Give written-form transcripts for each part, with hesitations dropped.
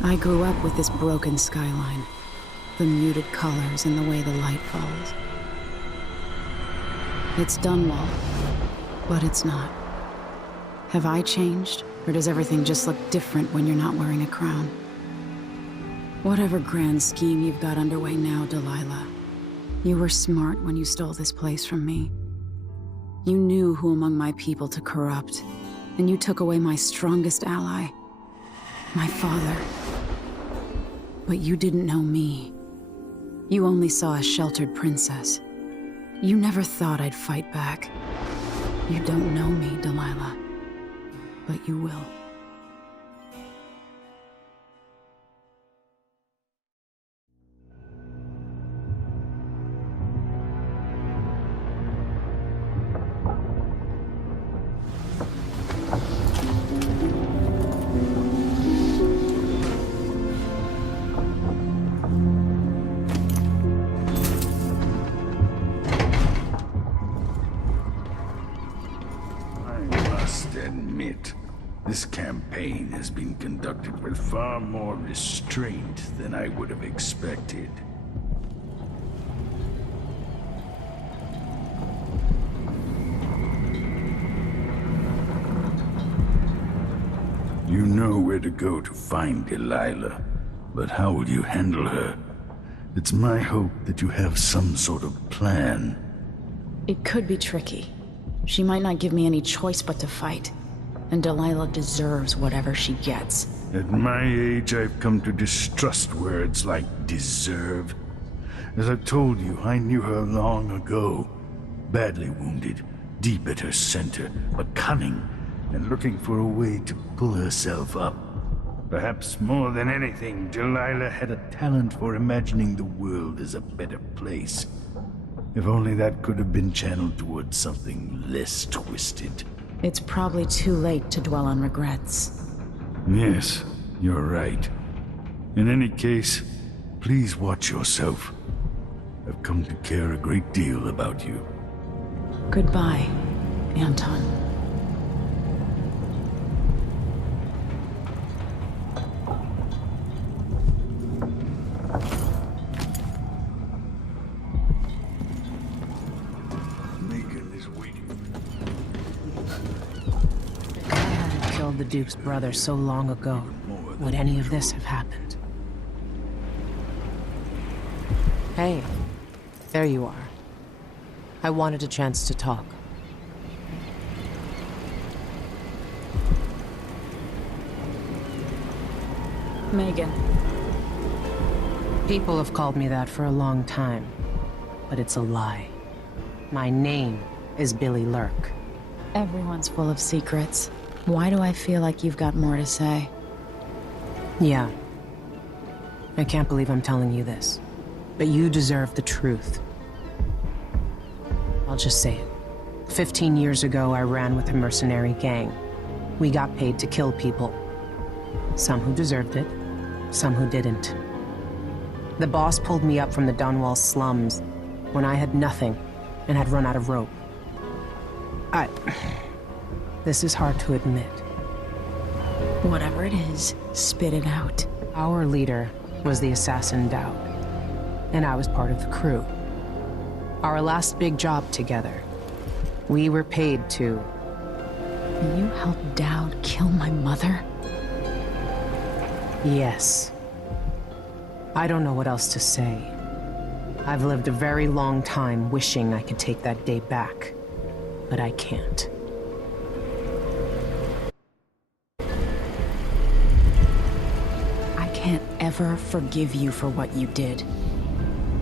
I grew up with this broken skyline, the muted colors and the way the light falls. It's Dunwall, but it's not. Have I changed, or does everything just look different when you're not wearing a crown? Whatever grand scheme you've got underway now, Delilah, you were smart when you stole this place from me. You knew who among my people to corrupt, and you took away my strongest ally, my father. But you didn't know me. You only saw a sheltered princess. You never thought I'd fight back. You don't know me, Delilah, but you will. This campaign has been conducted with far more restraint than I would have expected. You know where to go to find Delilah, but how will you handle her? It's my hope that you have some sort of plan. It could be tricky. She might not give me any choice but to fight. And Delilah deserves whatever she gets. At my age, I've come to distrust words like deserve. As I've told you, I knew her long ago. Badly wounded, deep at her center, but cunning, and looking for a way to pull herself up. Perhaps more than anything, Delilah had a talent for imagining the world as a better place. If only that could have been channeled towards something less twisted. It's probably too late to dwell on regrets. Yes, you're right. In any case, please watch yourself. I've come to care a great deal about you. Goodbye, Anton. The Duke's brother so long ago. Would any of this have happened? Hey, there you are. I wanted a chance to talk. Megan. People have called me that for a long time, but it's a lie. My name is Billy Lurk. Everyone's full of secrets. Why do I feel like you've got more to say? Yeah. I can't believe I'm telling you this, but you deserve the truth. I'll just say it. 15 years ago, I ran with a mercenary gang. We got paid to kill people. Some who deserved it, some who didn't. The boss pulled me up from the Dunwall slums when I had nothing and had run out of rope. This is hard to admit. Whatever it is, spit it out. Our leader was the assassin Dowd, and I was part of the crew. Our last big job together, we were paid to... You helped Dowd kill my mother? Yes. I don't know what else to say. I've lived a very long time wishing I could take that day back, but I can't. I can't ever forgive you for what you did.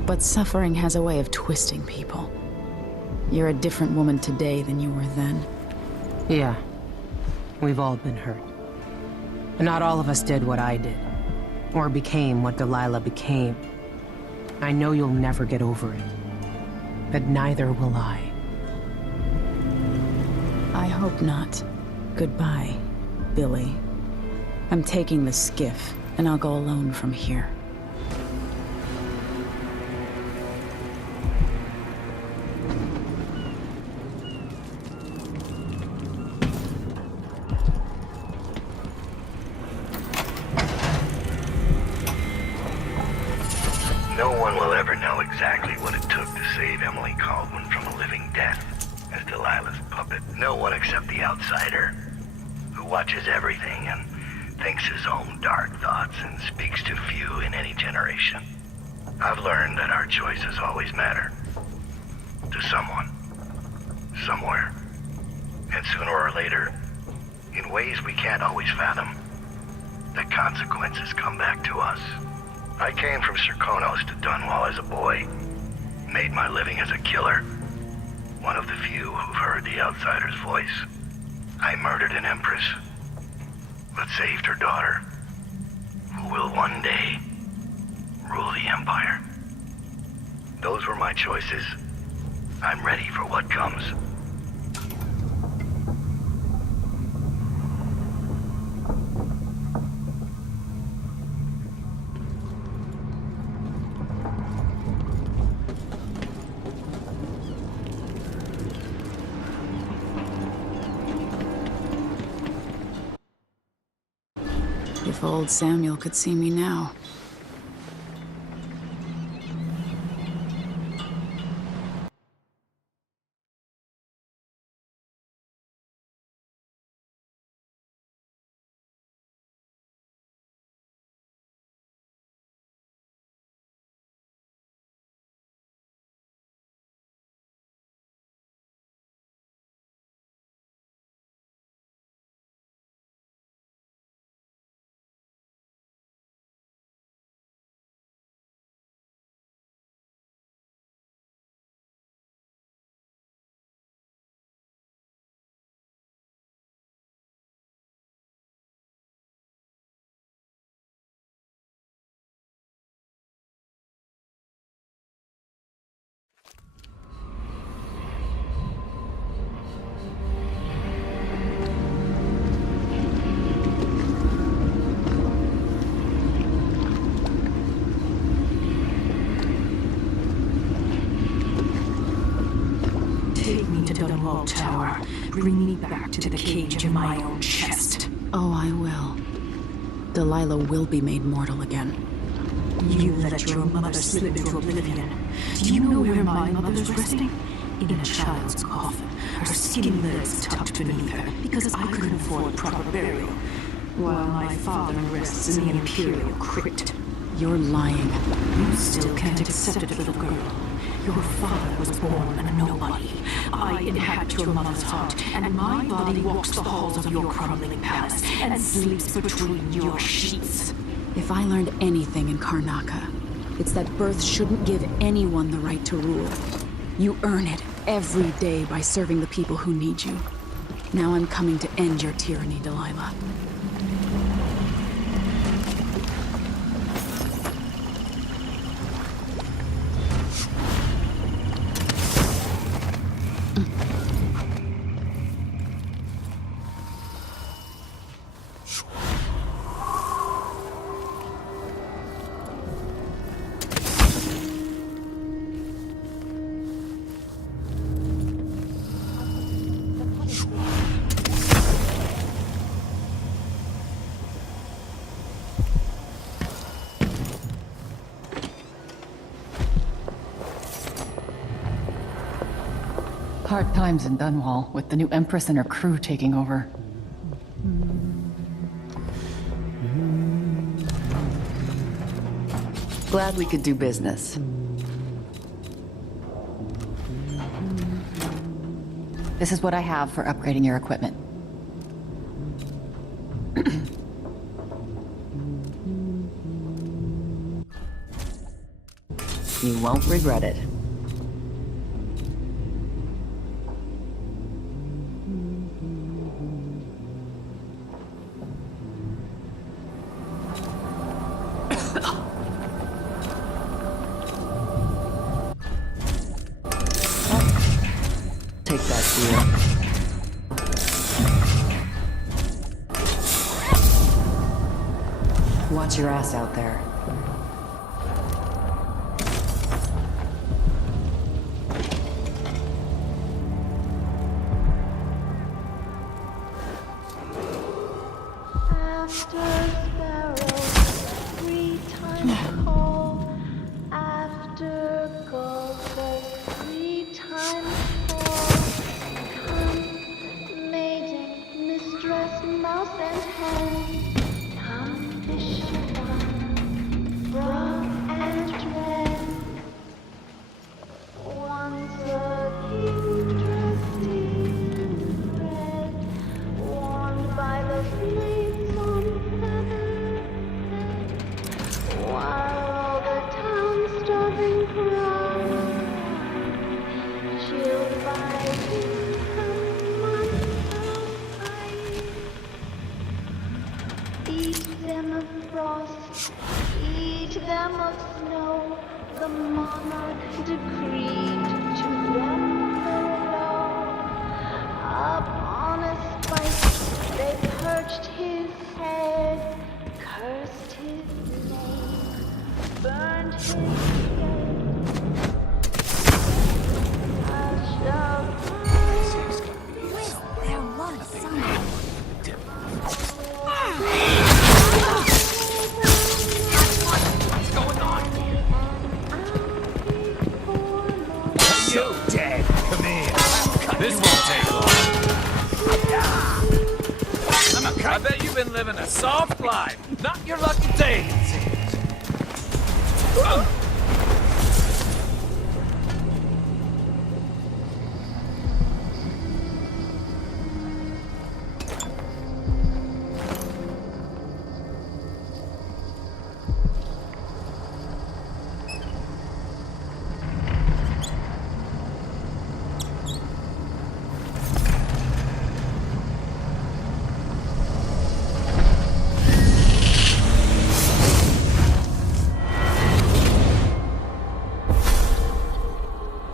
But suffering has a way of twisting people. You're a different woman today than you were then. Yeah. We've all been hurt. But not all of us did what I did. Or became what Delilah became. I know you'll never get over it. But neither will I. I hope not. Goodbye, Billy. I'm taking the skiff, and I'll go alone from here. death as Delilah's puppet. No one except the outsider, who watches everything and thinks his own dark thoughts and speaks to few in any generation. I've learned that our choices always matter. To someone. Somewhere. And sooner or later, in ways we can't always fathom, the consequences come back to us. I came from Serkonos to Dunwall as a boy. Made my living as a killer. One of the few who've heard the outsider's voice. I murdered an Empress, but saved her daughter, who will one day rule the Empire. Those were my choices. I'm ready for what comes. If old Samuel could see me now. Dunwall Tower. Bring me back to the cage of my own chest. Oh, I will. Delilah will be made mortal again. You let your mother slip into oblivion. Do you know where my mother's resting? In a child's coffin, her skinny legs tucked beneath her, because I couldn't afford proper burial, while my father rests in the Imperial crypt. You're lying. You still can't accept it, little girl. Your father was born a nobody. I inhabit your mother's heart, and my body walks the halls of your crumbling palace and sleeps between your sheets. If I learned anything in Karnaca, it's that birth shouldn't give anyone the right to rule. You earn it every day by serving the people who need you. Now I'm coming to end your tyranny, Delilah. Hard times in Dunwall, with the new Empress and her crew taking over. Glad we could do business. This is what I have for upgrading your equipment. You won't regret it. Take that, deal. Watch your ass out there. After gold, 3 times 4. dam of snow, the monarch decreed to yonder low. Upon a spike they perched his head, cursed his name, burned his head. I shall There was someone. What's going on here? So dead. Come here. This won't take long. I bet you've been living a soft life. Not your lucky day, it seems.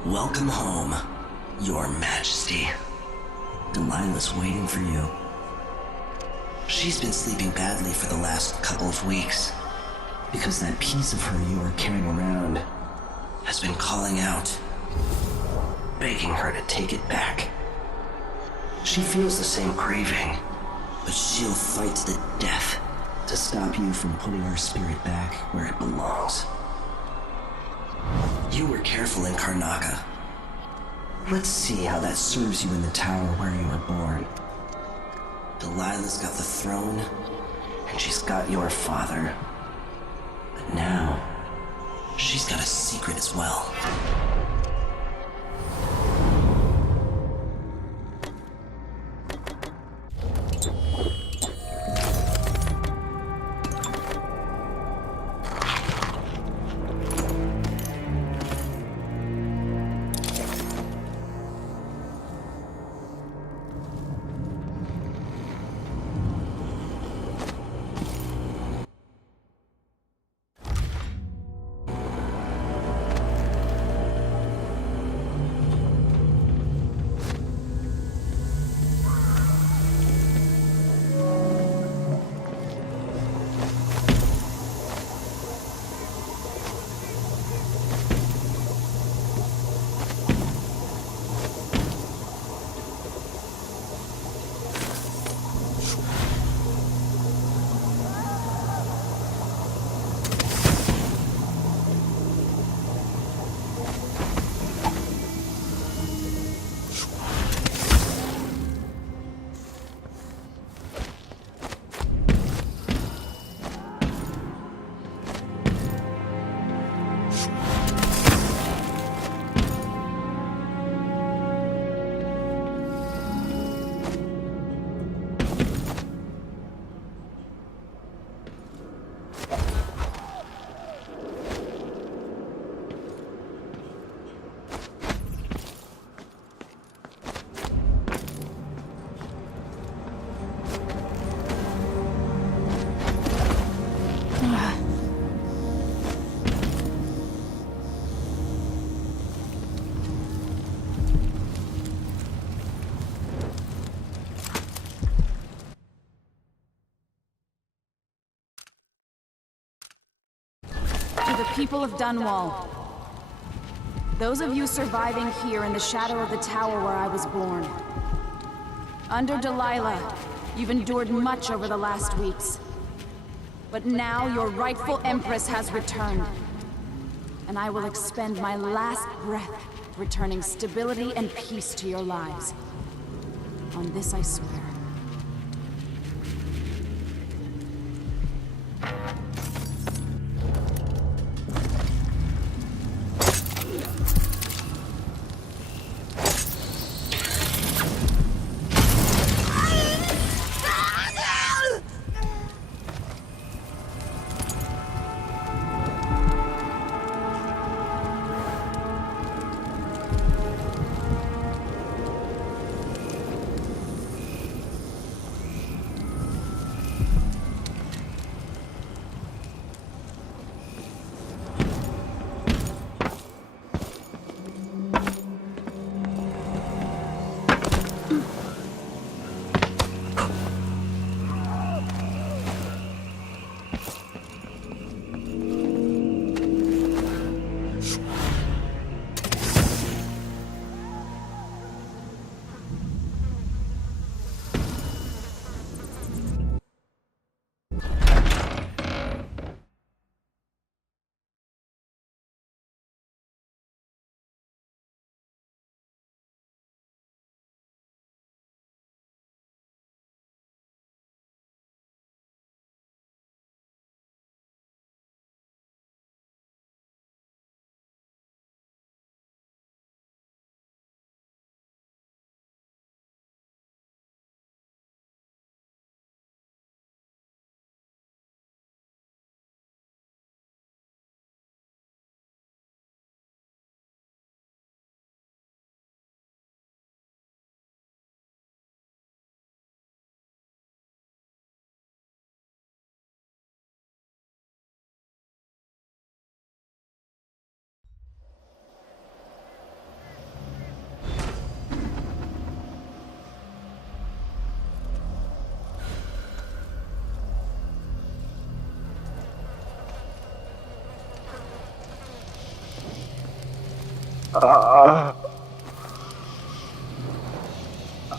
Welcome home, Your Majesty. Delilah's waiting for you. She's been sleeping badly for the last couple of weeks because that piece of her you are carrying around has been calling out, begging her to take it back. She feels the same craving, but she'll fight to the death to stop you from putting her spirit back where it belongs. You were careful in Karnaca. Let's see how that serves you in the tower where you were born. Delilah's got the throne, and she's got your father. But now, she's got a secret as well. To the people of Dunwall, those of you surviving here in the shadow of the tower where I was born. Under Delilah, you've endured much over the last weeks. But now your rightful Empress has returned. And I will expend my last breath returning stability and peace to your lives. On this I swear.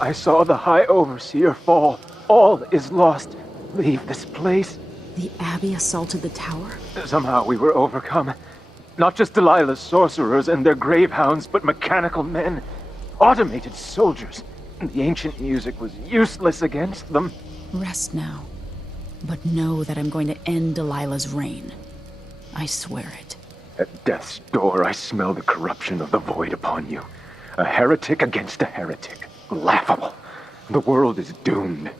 I saw the High Overseer fall. All is lost. Leave this place. The Abbey assaulted the tower? Somehow we were overcome. Not just Delilah's sorcerers and their gravehounds, but mechanical men. Automated soldiers. The ancient music was useless against them. Rest now. But know that I'm going to end Delilah's reign. I swear it. At death's door, I smell the corruption of the void upon you. A heretic against a heretic. Laughable. The world is doomed.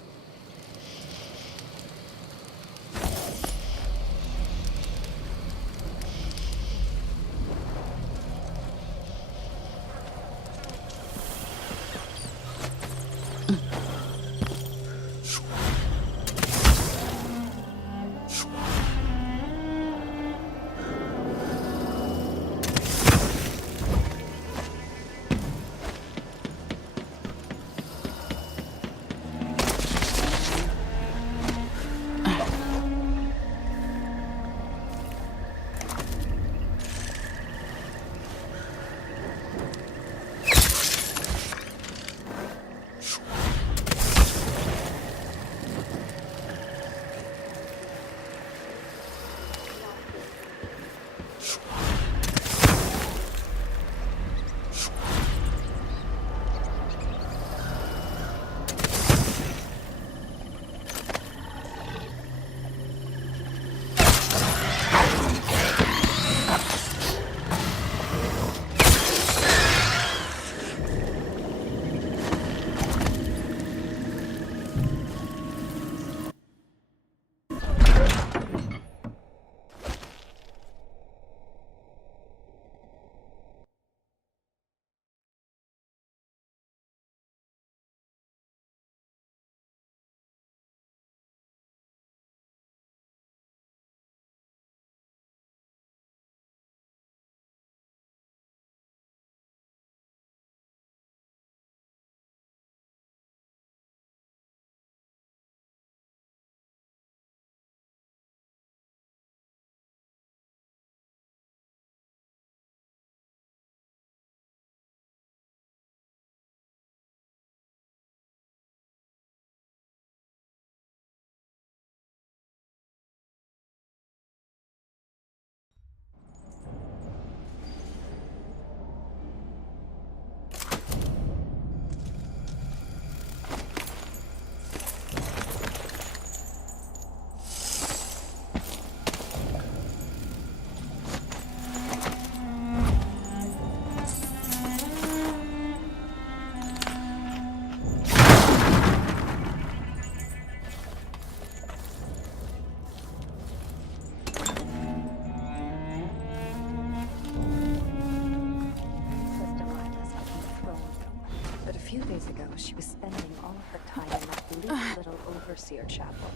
few days ago, she was spending all of her time in that bleak little overseer chapel.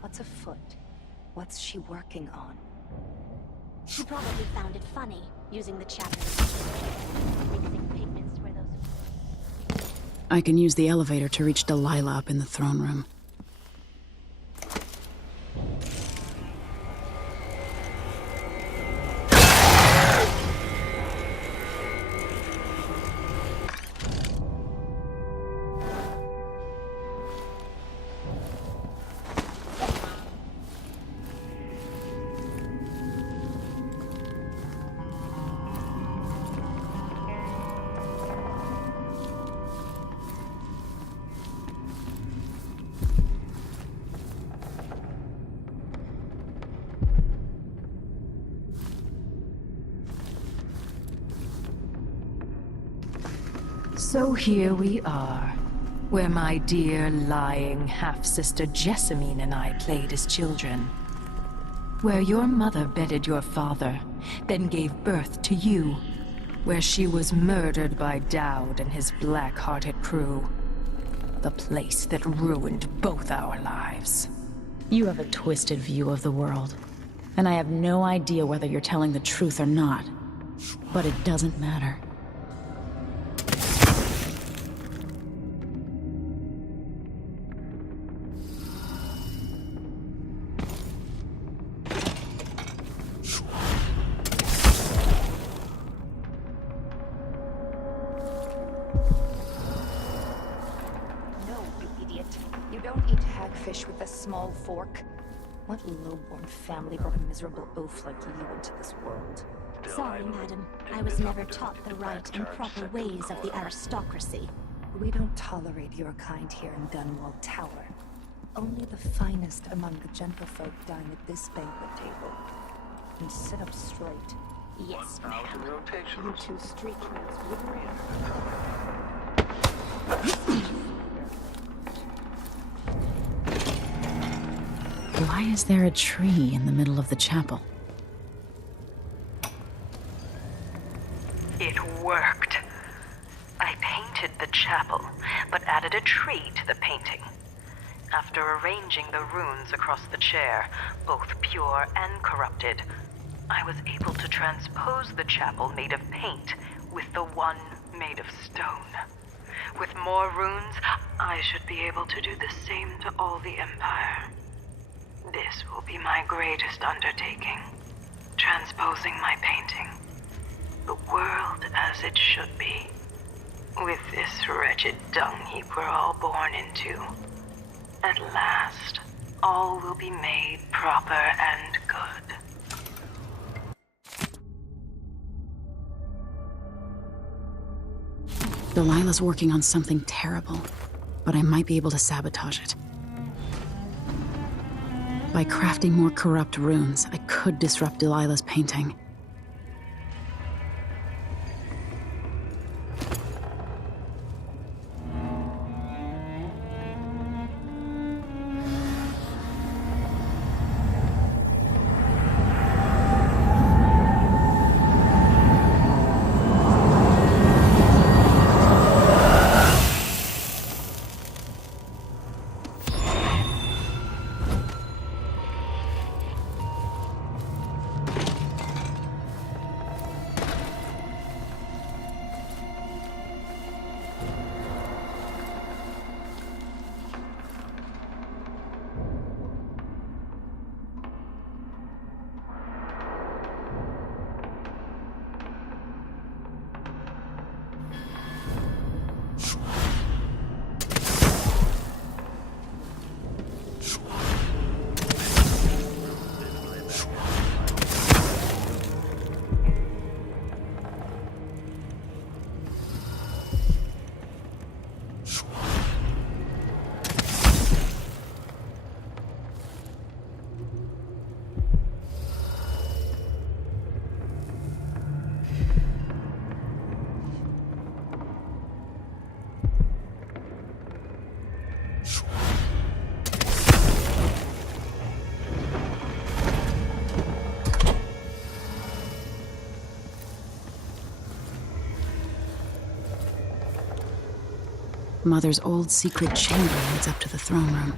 What's afoot? What's she working on? She probably found it funny, using the chapel. Mixing pigments where those... I can use the elevator to reach Delilah up in the throne room. So here we are, where my dear lying half-sister Jessamine and I played as children. Where your mother bedded your father, then gave birth to you. Where she was murdered by Dowd and his black-hearted crew. The place that ruined both our lives. You have a twisted view of the world, and I have no idea whether you're telling the truth or not. But it doesn't matter. With a small fork. What low-born family brought a miserable oaf like you into this world? Sorry, madam. I was never taught the right and proper ways of the aristocracy. We don't tolerate your kind here in Dunwall Tower. Only the finest among the gentlefolk dine at this banquet table. And sit up straight. Yes, ma'am. You two street trolls would Why is there a tree in the middle of the chapel? It worked. I painted the chapel, but added a tree to the painting. After arranging the runes across the chair, both pure and corrupted, I was able to transpose the chapel made of paint with the one made of stone. With more runes, I should be able to do the same to all the Empire. This will be my greatest undertaking, transposing my painting. The world as it should be, with this wretched dung heap we're all born into. At last, all will be made proper and good. Delilah's working on something terrible, but I might be able to sabotage it. By crafting more corrupt runes, I could disrupt Delilah's painting. Mother's old secret chamber leads up to the throne room.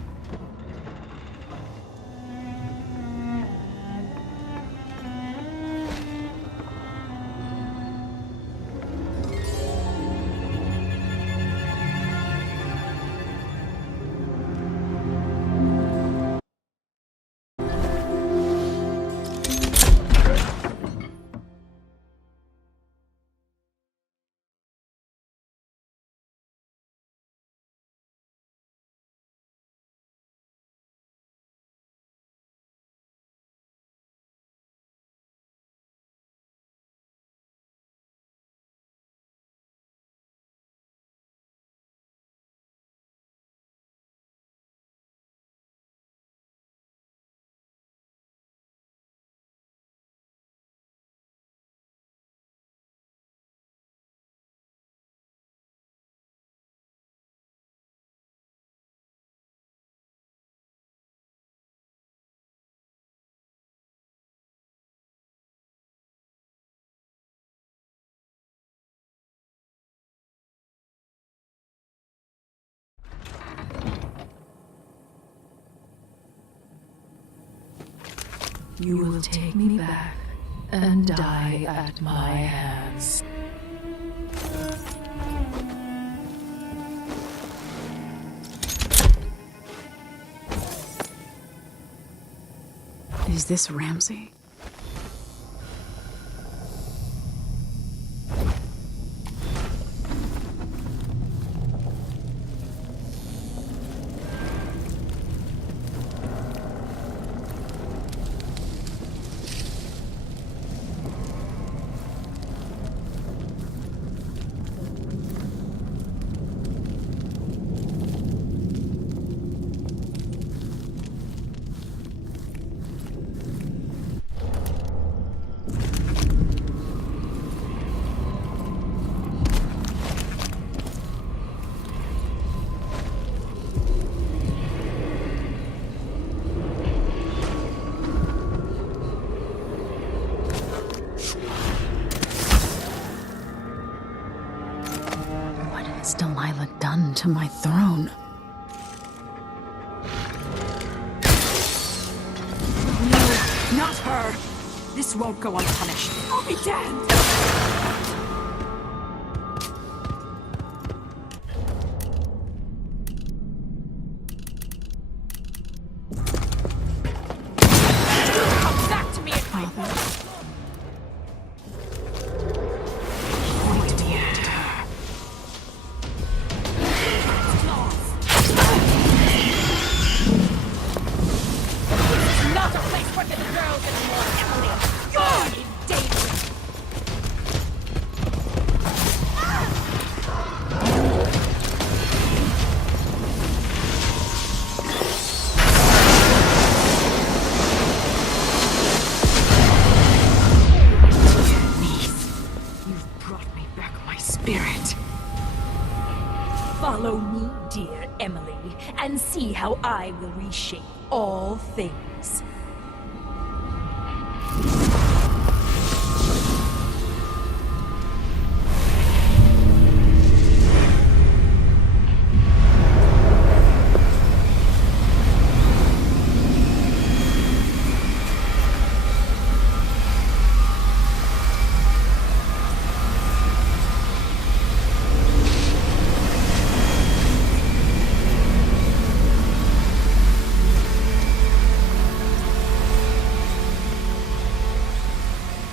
You will take me back and die at my hands. Is this Ramsey? What has Delilah done to my throne? No, not her! This won't go unpunished. I'll be damned! Come back to me at my point me at her. It's not a place for little girls anymore, Emily! You're in danger! You've brought me back my spirit. Follow me, dear Emily, and see how I will reshape all things.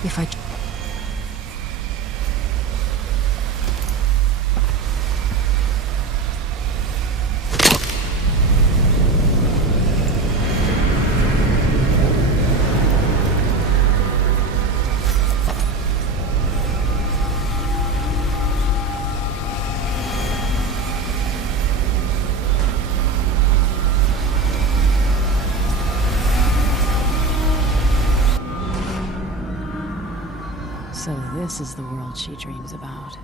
If I... So this is the world she dreams about.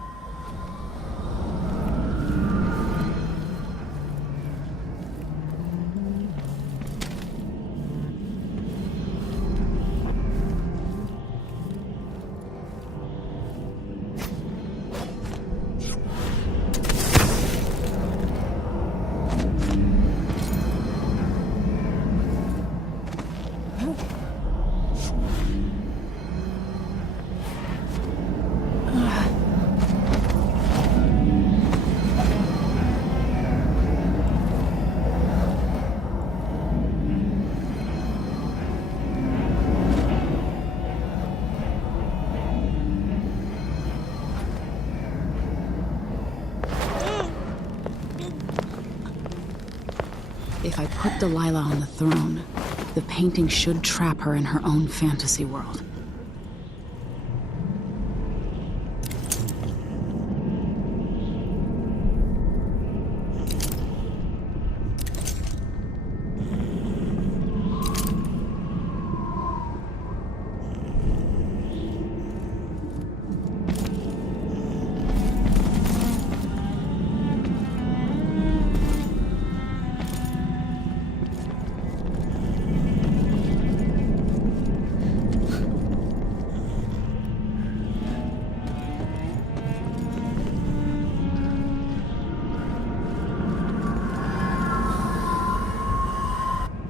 If I put Delilah on the throne, the painting should trap her in her own fantasy world.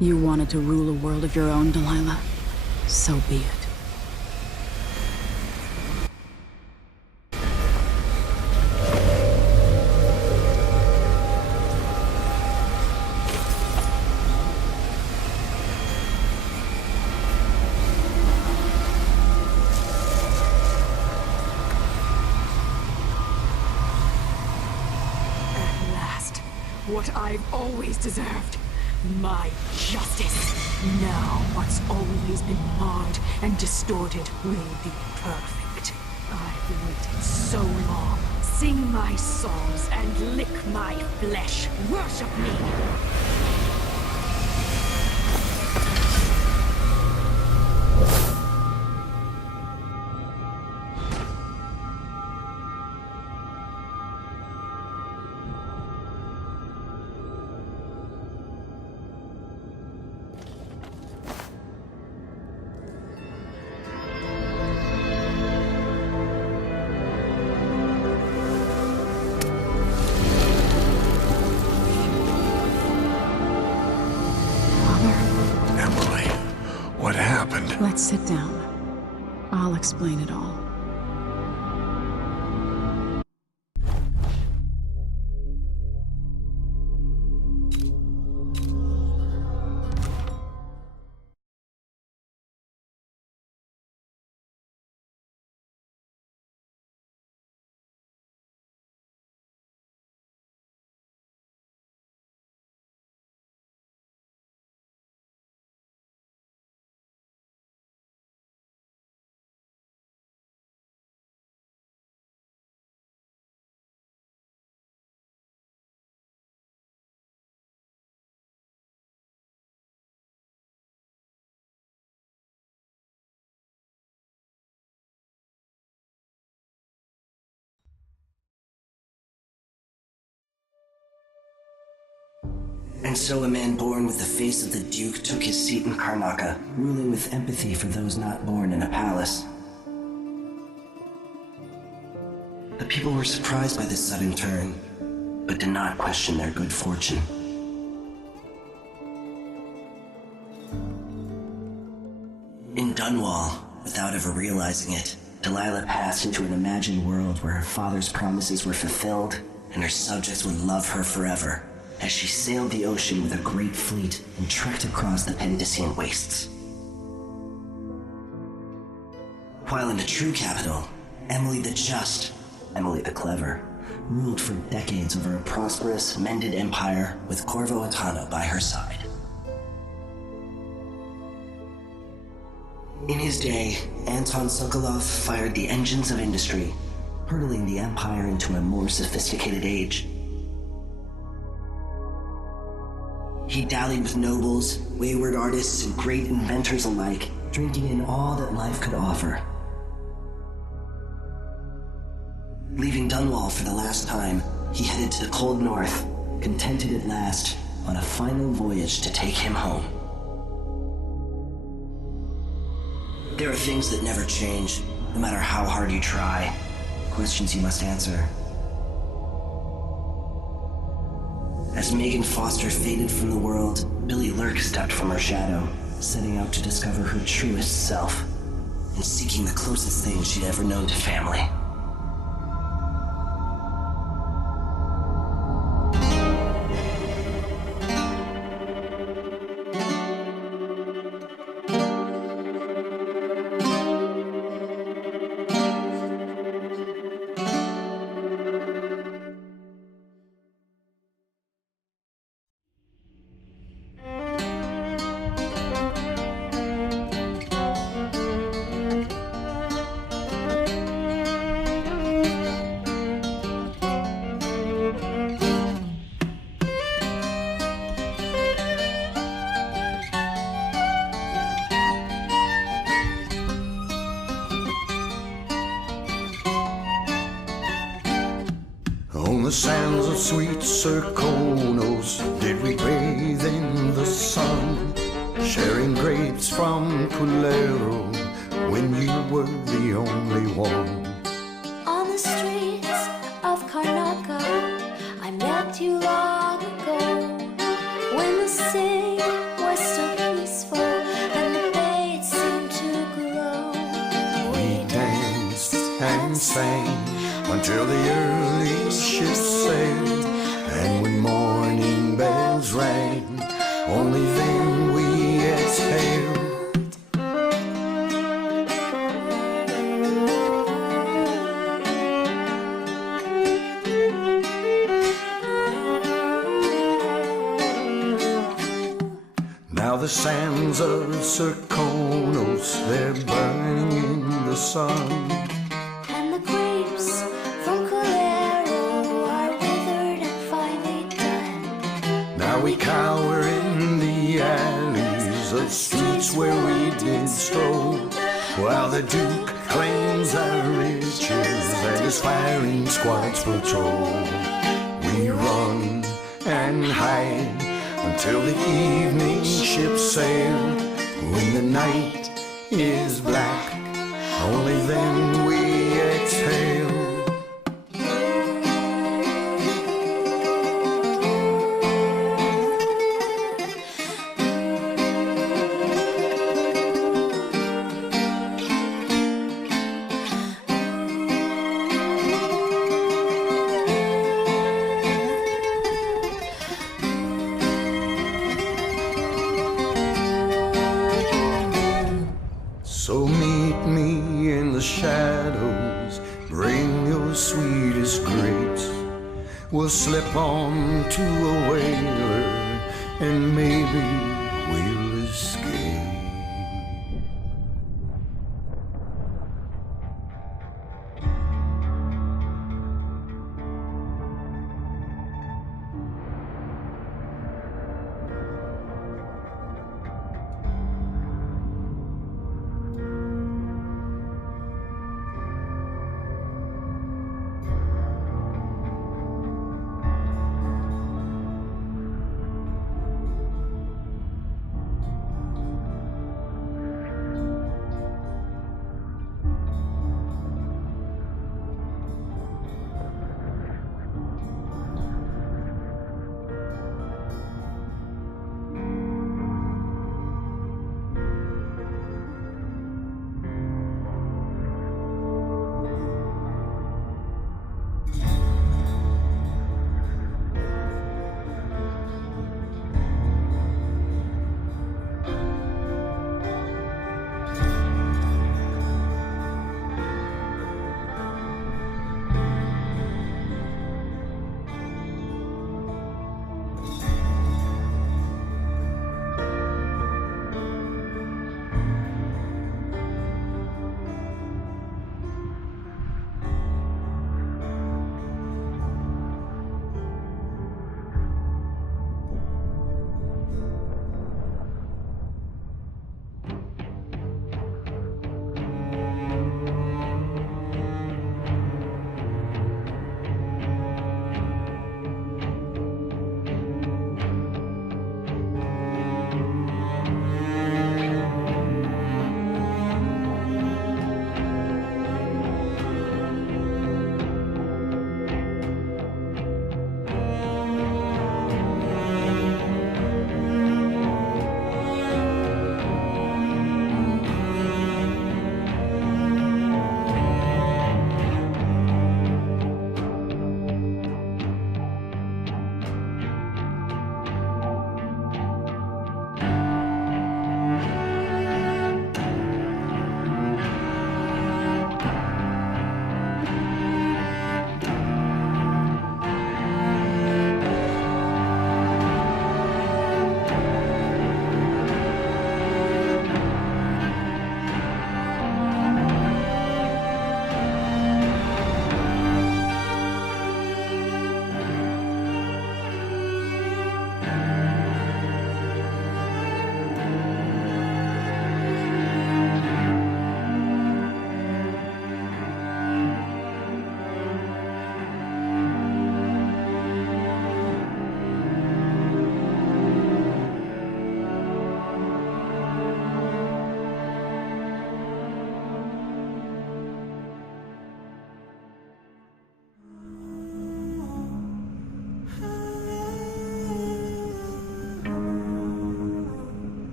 You wanted to rule a world of your own, Delilah. So be it. What I've always deserved. My justice. Now what's always been marred and distorted will be perfect. I've waited so long. Sing my songs and lick my flesh. Worship me. What happened? Let's sit down. I'll explain it all. And so a man born with the face of the Duke took his seat in Karnaca, ruling with empathy for those not born in a palace. The people were surprised by this sudden turn, but did not question their good fortune. In Dunwall, without ever realizing it, Delilah passed into an imagined world where her father's promises were fulfilled and her subjects would love her forever, as she sailed the ocean with a great fleet and trekked across the Pendician wastes. While in the true capital, Emily the Just, Emily the Clever, ruled for decades over a prosperous, mended empire with Corvo Attano by her side. In his day, Anton Sokolov fired the engines of industry, hurtling the empire into a more sophisticated age. He dallied with nobles, wayward artists, and great inventors alike, drinking in all that life could offer. Leaving Dunwall for the last time, he headed to the cold north, contented at last, on a final voyage to take him home. There are things that never change, no matter how hard you try. Questions you must answer. As Megan Foster faded from the world, Billy Lurk stepped from her shadow, setting out to discover her truest self, and seeking the closest thing she'd ever known to family. On the sands of sweet Serkonos did we bathe in the sun, sharing grapes from Pulero when you were the only one. On the streets of Karnaca, I met you long ago, when the city was so peaceful and the bay seemed to and sang until the early ships sailed. And when morning bells rang, only then we exhaled. Now the sands of Serkonos, they're burning in the sun. And the grapes from Colero are withered and finely done. Now we cower in the alleys of streets where we did stroll, while the Duke claims our riches and his firing squads patrol. We run and hide until the evening ships sail. When the night is black, only then we exhale. So meet me in the shadows, bring your sweetest grapes. We'll slip on to a whaler and maybe we'll escape.